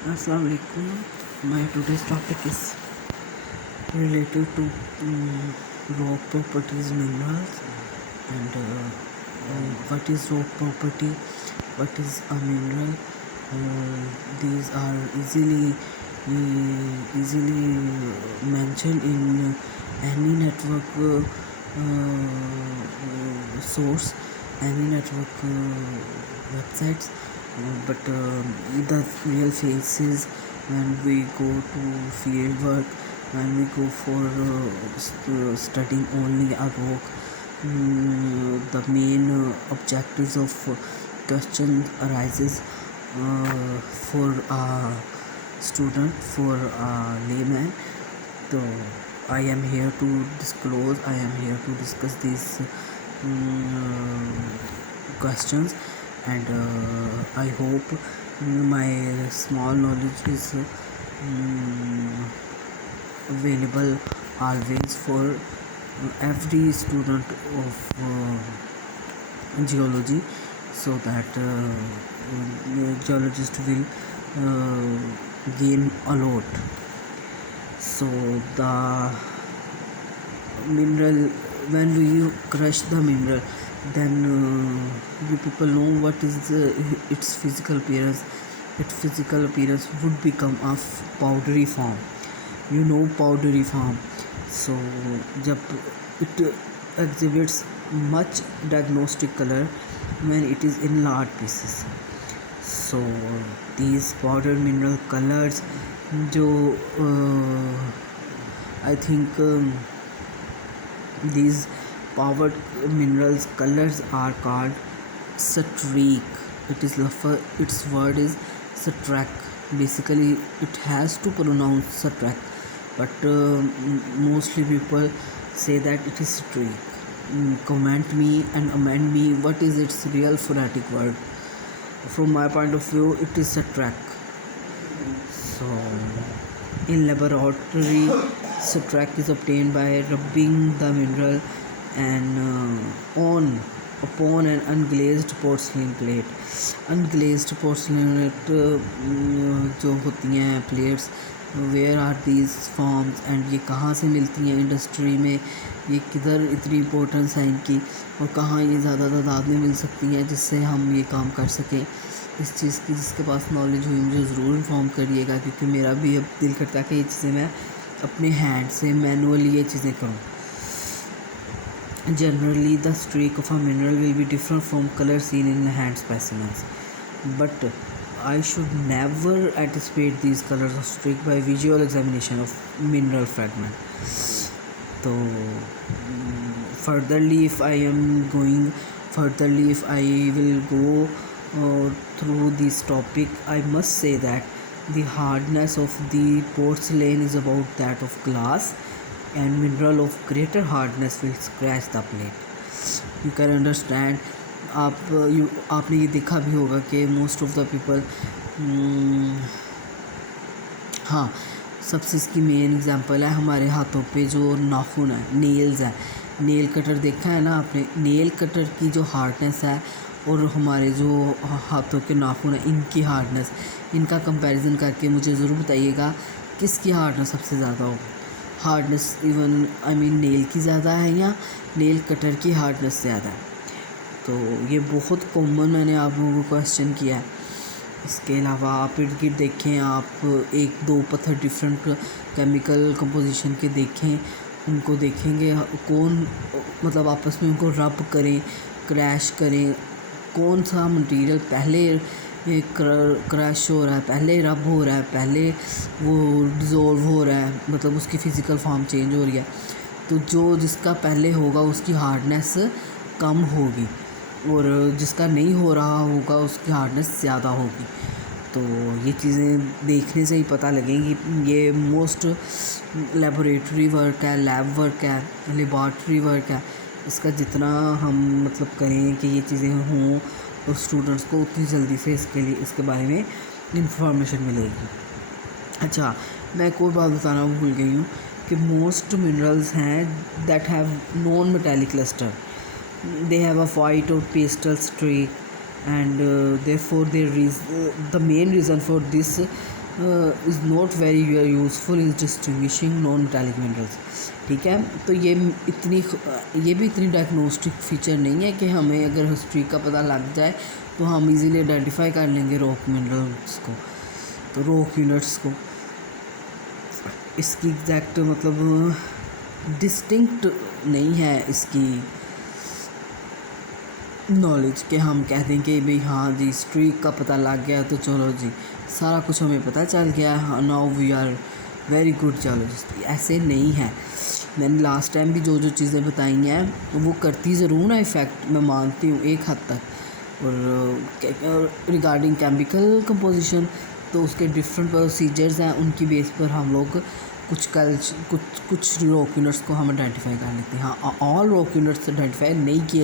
Assalamualaikum. My today's topic is related to rock properties, minerals, and what is rock property, what is a mineral. These are easily mentioned in any network source, any network websites. But the real faces when we go to field work, when we go for studying only a rock, the main objectives of question arises for a student, for a layman. So I am here to disclose, I am here to discuss these questions, and I hope my small knowledge is available always for every student of geology, so that geologist will gain a lot. So the mineral, when you crush the mineral, then you people know what is its physical appearance. Its physical appearance would become a powdery form, powdery form. So jab it exhibits much diagnostic color when it is in large pieces. So these powdered mineral colors, जो I think these powdered minerals colors are called streak. Its word is streak. Basically it has to pronounce streak, but mostly people say that it is streak. Comment me and amend me, what is its real phonetic word? From my point of view, it is streak. So in laboratory, streak is obtained by rubbing the mineral and upon an unglazed porcelain plate. Unglazed porcelain जो होती हैं plates, where are these forms and ये कहाँ से मिलती हैं इंडस्ट्री में, ये किधर इतनी इम्पोर्टेंस है इनकी, और कहाँ ये ज़्यादा तादाद में मिल सकती हैं जिससे हम ये काम कर सकें। इस चीज़ की जिसके पास नॉलेज हुई मुझे ज़रूर इन्फॉर्म करिएगा, क्योंकि मेरा भी अब दिल करता है कि ये चीज़ें मैं अपने हैंड से मैनुअली ये चीज़ें करूँ। Generally, the streak of a mineral will be different from color seen in hand specimens, but I should never anticipate these colors of streak by visual examination of mineral fragment. So, furtherly, if I will go through this topic, I must say that the hardness of the porcelain is about that of glass, and mineral of greater hardness will scratch the plate. You can understand. आपने ये देखा भी होगा कि most of the people, हाँ, सबसे इसकी main example है हमारे हाथों पे जो नाखून है, नेल्स है, नेल कटर देखा है ना आपने। नेल कटर की जो हार्डनेस है और हमारे जो हाथों के नाखून है इनकी हार्डनेस, इनका कंपैरिजन करके मुझे ज़रूर बताइएगा किसकी हार्डनेस सबसे ज़्यादा होगी। हार्डनेस इवन नेल की ज़्यादा है या नेल कटर की हार्डनेस ज़्यादा है? तो ये बहुत कॉमन मैंने आप लोगों को क्वेश्चन किया है। इसके अलावा आप इर्द गिर्द देखें, आप एक दो पत्थर डिफरेंट केमिकल कंपोजिशन के देखें, उनको देखेंगे कौन मतलब आपस में उनको रब करें, क्रैश करें, कौन सा मटेरियल पहले ये क्रैश हो रहा है, पहले रब हो रहा है, पहले वो डिज़ोल्व हो रहा है, मतलब उसकी फ़िज़िकल फॉर्म चेंज हो रही है। तो जो जिसका पहले होगा उसकी हार्डनेस कम होगी, और जिसका नहीं हो रहा होगा उसकी हार्डनेस ज़्यादा होगी। तो ये चीज़ें देखने से ही पता लगेंगी। ये मोस्ट लेबोरेटरी वर्क है, लैब वर्क है, लेबॉर्ट्री वर्क है। इसका जितना हम मतलब करें कि ये चीज़ें हों तो स्टूडेंट्स को उतनी जल्दी से इसके बारे में इंफॉर्मेशन मिलेगी। अच्छा, मैं एक और बात बताना भूल गई हूँ कि मोस्ट मिनरल्स हैं that have non metallic lustre, they have a white or pastel streak, and therefore the main reason for this is not very useful in distinguishing non metallic minerals. ठीक है, तो ये भी इतनी डायग्नोस्टिक फीचर नहीं है कि हमें अगर हिस्ट्री का पता लग जाए तो हम इजीली आइडेंटिफाई कर लेंगे रॉक मिनरल्स को, तो रॉक यूनिट्स को। इसकी एग्जैक्ट मतलब डिस्टिंक्ट नहीं है इसकी नॉलेज कि हम कहते हैं कि भाई हाँ जी स्ट्रीक का पता लग गया तो चलो जी सारा कुछ हमें पता चल गया, now we are very good geologist. ऐसे नहीं है। मैंने लास्ट टाइम भी जो चीज़ें बताई हैं वो करती ज़रूर ना इफ़ेक्ट, मैं मानती हूँ एक हद तक। और रिगार्डिंग केमिकल कंपोजिशन तो उसके डिफरेंट प्रोसीजर्स हैं, उनकी बेस पर हम लोग कुछ रॉक यूनिट्स को हम आइडेंटिफाई कर लेते हैं। हाँ, ऑल रॉक यूनिट्स आइडेंटिफाई नहीं किए